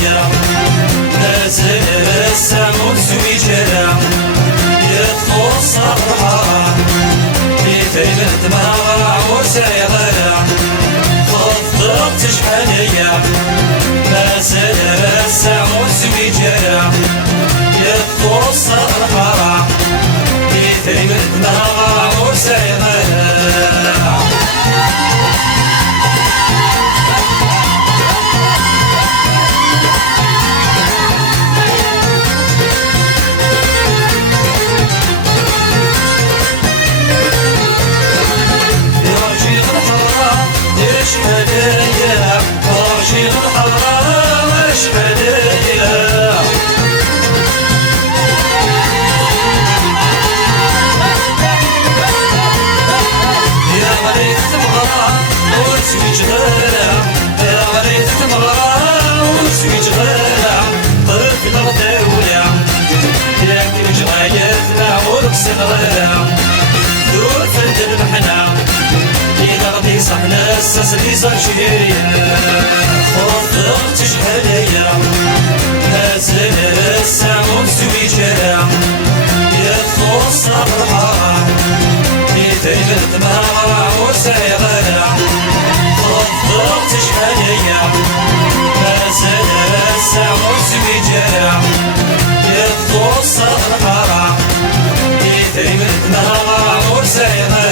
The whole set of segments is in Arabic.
حاليا نازل السمو سويجرا يدخل صرحة في ثيبت ما وسيغرا خفضت شحاليا نازل السمو سويجرا يدخل صرحة في ثيبت ما وسيغرا دور فند المحنة إذا غدي صحنا الساس اللي صار شهيريا خفضت شحاليا نازل السمو سويجرا يدخل صرحة في ثيبت ما وسيغرا خفضت شحاليا نازل السمو سويجرا يدخل صرحة ثيبت ما وسيغرا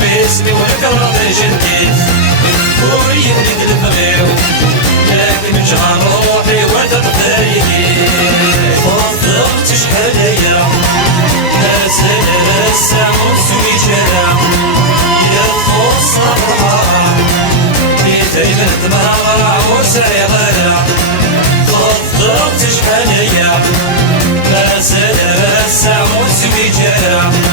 باسمي والقرض جديد ويبني المغيو لكن جعل روحي وتقدريني خفضت شحاليا نازل السمو سويجرا يدخل صرحة في ثيبت ما وسيغرا خفضت شحاليا نازل السمو سويجرا